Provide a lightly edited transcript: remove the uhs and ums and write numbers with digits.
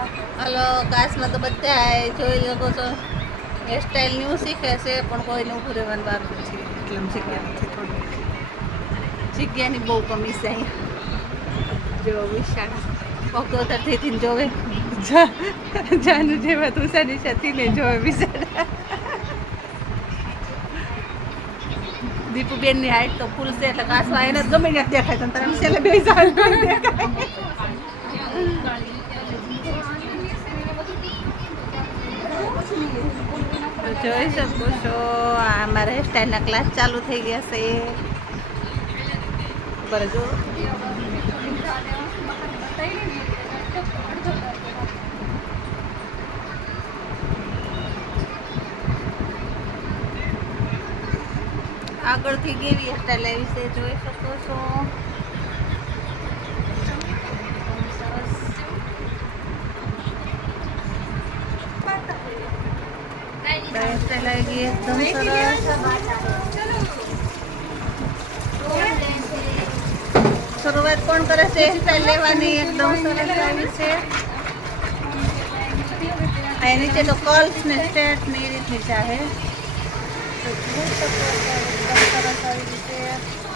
hello ક્લાસમાં તો બધા જોઈ શકો છો હેરસ્ટાઈલ ન્યૂ શીખે છે પણ કોઈને ઊભું રહેવાનું વાર નથી એટલે જગ્યા નથી થોડી જગ્યાની બહુ કમી છે અહીંયા જો વિશાળ પગોતરથી જોવે જાનું જેવા તુષા નિશાથી ને જોવે વિશાળ દીપુબેનની હાઈટ તો ફૂલ છે એટલે કાસવા એને જ ગમે ત્યાં દેખાય છે તારા વિશાલે બે જોઈ શકો છો આ અમારા હેરસ્ટાઈલના ક્લાસ ચાલુ થઈ ગયા છે પર જો આગળથી કેવી હેરસ્ટાઈલ આવી છે જોઈ શકો છો હેરસ્ટાઈલ આવી ગઈ એકદમ સરસ શરૂઆત કોણ કરે છે હેરસ્ટાઈલ લેવાની એકદમ સરસ આવી છે આ નીચે તો કર્લ્સ ને સ્ટ્રેટ ને એ રીતની ચાહે તો જોઈ શકો છો એકદમ સરસ આવી રીતે